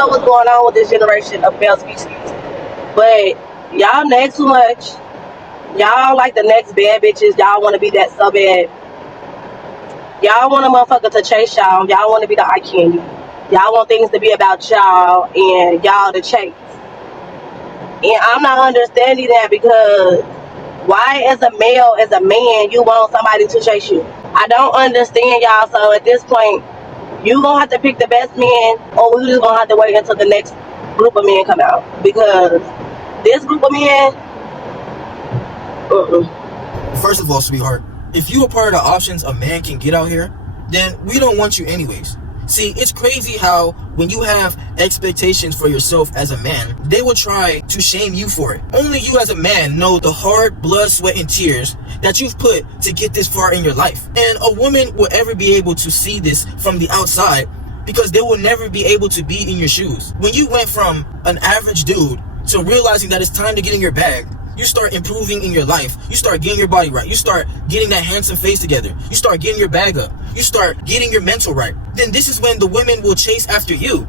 know what's going on with this generation of male species, but y'all nag too much. Y'all like the next bad bitches. Y'all want to be that so bad. Y'all want a motherfucker to chase y'all. Y'all want to be the eye candy. Y'all want things to be about y'all and y'all to chase. And I'm not understanding that, because why as a male, as a man, you want somebody to chase you? I don't understand, y'all. So at this point, you gonna have to pick the best man, or we just gonna have to wait until the next group of men come out, because this group of men, First of all, sweetheart, if you are part of the options a man can get out here, then we don't want you anyways. See, it's crazy how when you have expectations for yourself as a man, they will try to shame you for it. Only you as a man know the hard blood, sweat, and tears that you've put to get this far in your life. And a woman will ever be able to see this from the outside, because they will never be able to be in your shoes. When you went from an average dude to realizing that it's time to get in your bag, you start improving in your life. You start getting your body right. You start getting that handsome face together. You start getting your bag up. You start getting your mental right. Then this is when the women will chase after you.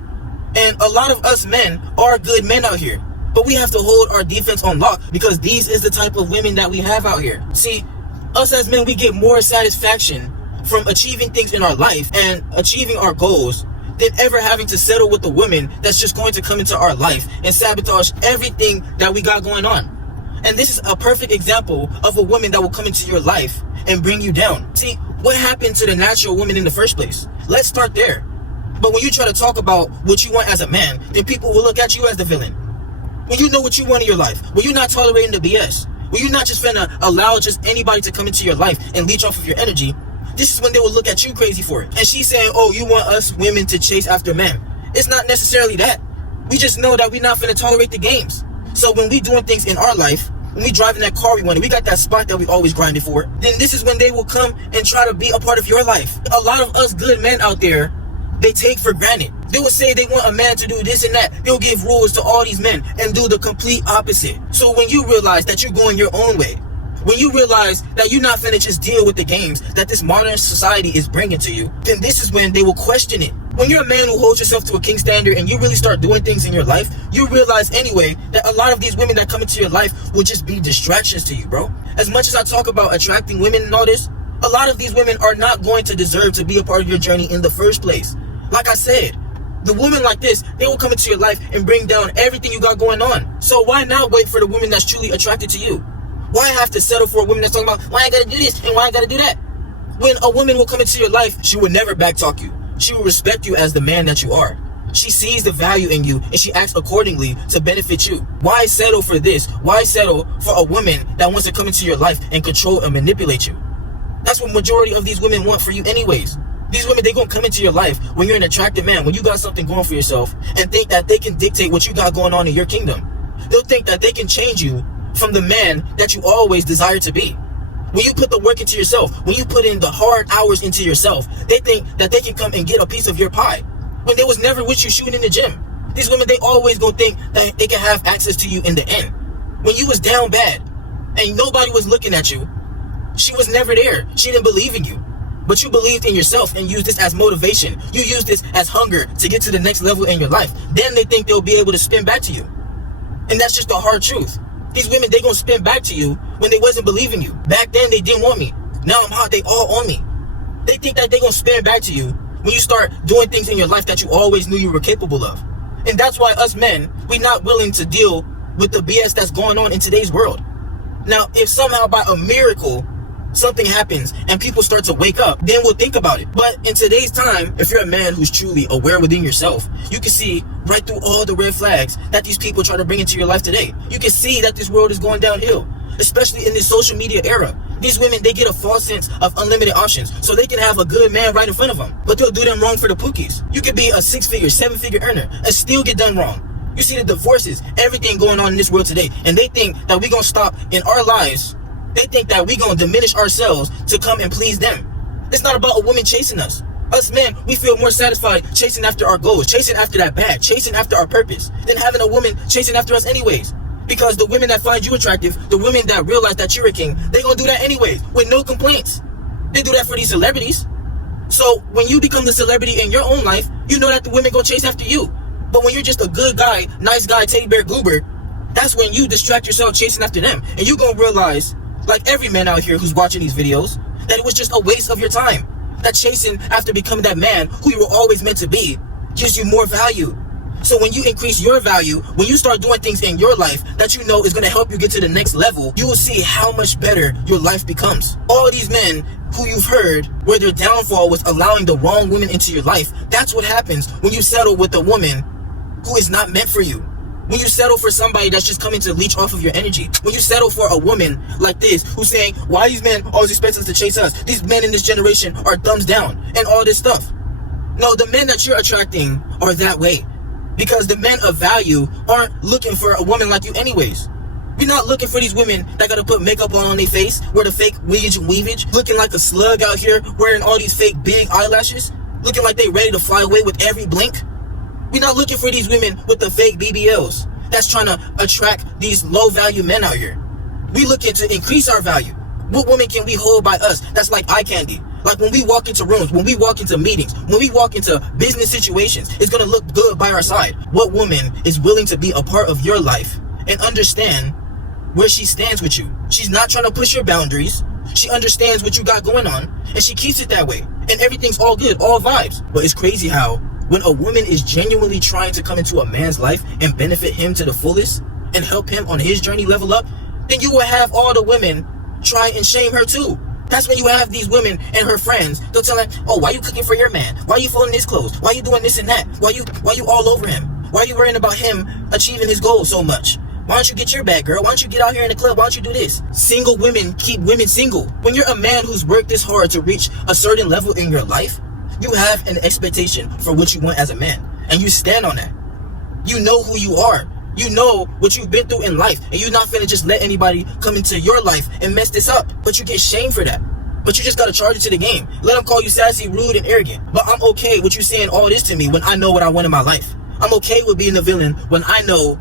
And a lot of us men are good men out here, but we have to hold our defense on lock, because these is the type of women that we have out here. See, us as men, we get more satisfaction from achieving things in our life and achieving our goals than ever having to settle with a woman that's just going to come into our life and sabotage everything that we got going on. And this is a perfect example of a woman that will come into your life and bring you down. See, what happened to the natural woman in the first place? Let's start there. But when you try to talk about what you want as a man, then people will look at you as the villain. When you know what you want in your life, when you're not tolerating the BS, when you're not just finna allow just anybody to come into your life and leech off of your energy, this is when they will look at you crazy for it. And she's saying, oh, you want us women to chase after men. It's not necessarily that. We just know that we're not finna tolerate the games. So when we doing things in our life, when we driving that car we wanted, we got that spot that we always grinded for, then this is when they will come and try to be a part of your life. A lot of us good men out there, they take for granted. They will say they want a man to do this and that. They'll give rules to all these men and do the complete opposite. So when you realize that you're going your own way, when you realize that you're not finna just deal with the games that this modern society is bringing to you, then this is when they will question it. When you're a man who holds yourself to a king standard and you really start doing things in your life, you realize anyway that a lot of these women that come into your life will just be distractions to you, bro. As much as I talk about attracting women and all this, a lot of these women are not going to deserve to be a part of your journey in the first place. Like I said, the women like this, they will come into your life and bring down everything you got going on. So why not wait for the woman that's truly attracted to you? Why have to settle for a woman that's talking about, why I gotta do this and why I gotta do that? When a woman will come into your life, she will never backtalk you. She will respect you as the man that you are. She sees the value in you and she acts accordingly to benefit you. Why settle for this? Why settle for a woman that wants to come into your life and control and manipulate you? That's what majority of these women want for you anyways. These women, they gonna come into your life when you're an attractive man, when you got something going for yourself, and think that they can dictate what you got going on in your kingdom. They'll think that they can change you from the man that you always desired to be. When you put the work into yourself, when you put in the hard hours into yourself, they think that they can come and get a piece of your pie. When they was never with you shooting in the gym. These women, they always gonna think that they can have access to you in the end. When you was down bad and nobody was looking at you, she was never there. She didn't believe in you. But you believed in yourself and used this as motivation. You used this as hunger to get to the next level in your life. Then they think they'll be able to spin back to you. And that's just the hard truth. These women, they gonna spin back to you when they wasn't believing you. Back then, they didn't want me. Now I'm hot, they all on me. They think that they gonna spin back to you when you start doing things in your life that you always knew you were capable of. And that's why us men, we not willing to deal with the BS that's going on in today's world. Now, if somehow by a miracle, something happens and people start to wake up, then we'll think about it. But in today's time, if you're a man who's truly aware within yourself, you can see right through all the red flags that these people try to bring into your life today. You can see that this world is going downhill, especially in this social media era. These women, they get a false sense of unlimited options so they can have a good man right in front of them, but they'll do them wrong for the pookies. You could be a 6-figure, 7-figure earner and still get done wrong. You see the divorces, everything going on in this world today, and they think that we're gonna stop in our lives. They think that we're gonna diminish ourselves to come and please them. It's not about a woman chasing us. Us men, we feel more satisfied chasing after our goals, chasing after that bag, chasing after our purpose, than having a woman chasing after us anyways. Because the women that find you attractive, the women that realize that you're a king, they gonna do that anyways, with no complaints. They do that for these celebrities. So when you become the celebrity in your own life, you know that the women go chase after you. But when you're just a good guy, nice guy, teddy bear goober, that's when you distract yourself chasing after them. And you're gonna realize, like every man out here who's watching these videos, that it was just a waste of your time. That chasing after becoming that man who you were always meant to be gives you more value. So when you increase your value, when you start doing things in your life that you know is going to help you get to the next level, you will see how much better your life becomes. All these men who you've heard where their downfall was allowing the wrong women into your life, that's what happens when you settle with a woman who is not meant for you. When you settle for somebody that's just coming to leech off of your energy. When you settle for a woman like this who's saying, why these men always expect us to chase us? These men in this generation are thumbs down and all this stuff. No, the men that you're attracting are that way. Because the men of value aren't looking for a woman like you anyways. You're not looking for these women that gotta put makeup on their face, wear the fake weavage, looking like a slug out here, wearing all these fake big eyelashes, looking like they ready to fly away with every blink. We're not looking for these women with the fake BBLs that's trying to attract these low value men out here. We looking to increase our value. What woman can we hold by us that's like eye candy? Like when we walk into rooms, when we walk into meetings, when we walk into business situations, it's gonna look good by our side. What woman is willing to be a part of your life and understand where she stands with you? She's not trying to push your boundaries. She understands what you got going on and she keeps it that way. And everything's all good, all vibes. But it's crazy how when a woman is genuinely trying to come into a man's life and benefit him to the fullest and help him on his journey level up, then you will have all the women try and shame her too. That's when you have these women and her friends. They'll tell her, oh, why you cooking for your man? Why you folding his clothes? Why you doing this and that? Why you all over him? Why you worrying about him achieving his goals so much? Why don't you get your bag, girl? Why don't you get out here in the club? Why don't you do this? Single women keep women single. When you're a man who's worked this hard to reach a certain level in your life, you have an expectation for what you want as a man. And you stand on that. You know who you are. You know what you've been through in life, and you're not finna just let anybody come into your life and mess this up. But you get shamed for that. But you just gotta charge it to the game. Let them call you sassy, rude, and arrogant. But I'm okay with you saying all this to me when I know what I want in my life. I'm okay with being the villain when I know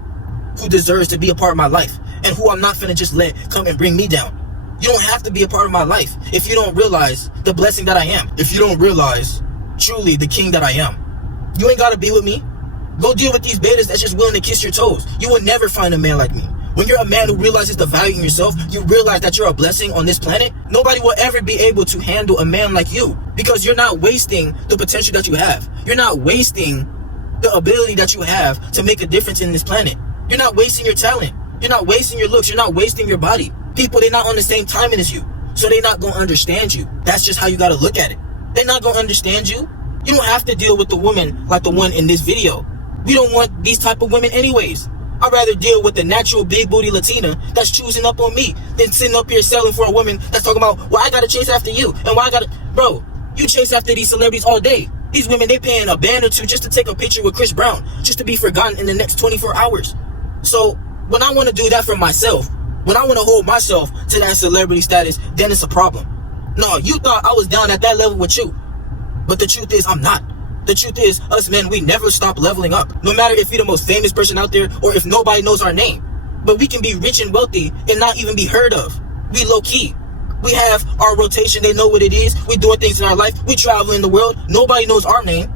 who deserves to be a part of my life and who I'm not finna just let come and bring me down. You don't have to be a part of my life if you don't realize the blessing that I am. If you don't realize truly the king that I am. You ain't gotta be with me. Go deal with these betas that's just willing to kiss your toes. You will never find a man like me. When you're a man who realizes the value in yourself, you realize that you're a blessing on this planet. Nobody will ever be able to handle a man like you because you're not wasting the potential that you have. You're not wasting the ability that you have to make a difference in this planet. You're not wasting your talent. You're not wasting your looks. You're not wasting your body. People, they're not on the same timing as you, so they're not going to understand you. That's just how you got to look at it. They're not going to understand you. You don't have to deal with the woman like the one in this video. We don't want these type of women anyways. I'd rather deal with the natural big booty Latina that's choosing up on me than sitting up here selling for a woman that's talking about, well, I gotta chase after you and why I gotta... Bro, you chase after these celebrities all day. These women, they paying a band or two just to take a picture with Chris Brown, just to be forgotten in the next 24 hours. So when I want to do that for myself, when I want to hold myself to that celebrity status, then it's a problem. No, you thought I was down at that level with you, but the truth is I'm not. The truth is, us men, we never stop leveling up. No matter if you're the most famous person out there or if nobody knows our name. But we can be rich and wealthy and not even be heard of. We low key. We have our rotation. They know what it is. We doing things in our life. We travel in the world. Nobody knows our name,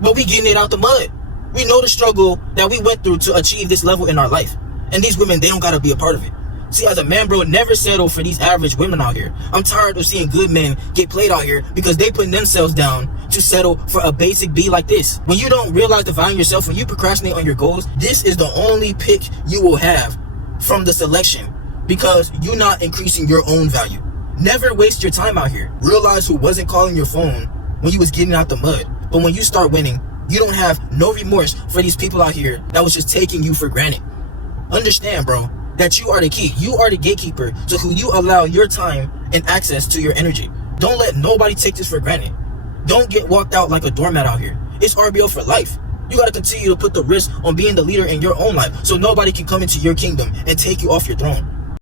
but we getting it out the mud. We know the struggle that we went through to achieve this level in our life. And these women, they don't got to be a part of it. See, as a man, bro, never settle for these average women out here. I'm tired of seeing good men get played out here because they putting themselves down to settle for a basic B like this. When you don't realize the value in yourself, when you procrastinate on your goals, this is the only pick you will have from the selection because you're not increasing your own value. Never waste your time out here. Realize who wasn't calling your phone when you was getting out the mud. But when you start winning, you don't have no remorse for these people out here that was just taking you for granted. Understand, bro, that you are the key. You are the gatekeeper to who you allow your time and access to your energy. Don't let nobody take this for granted. Don't get walked out like a doormat out here. It's RBO for life. You got to continue to put the risk on being the leader in your own life so nobody can come into your kingdom and take you off your throne.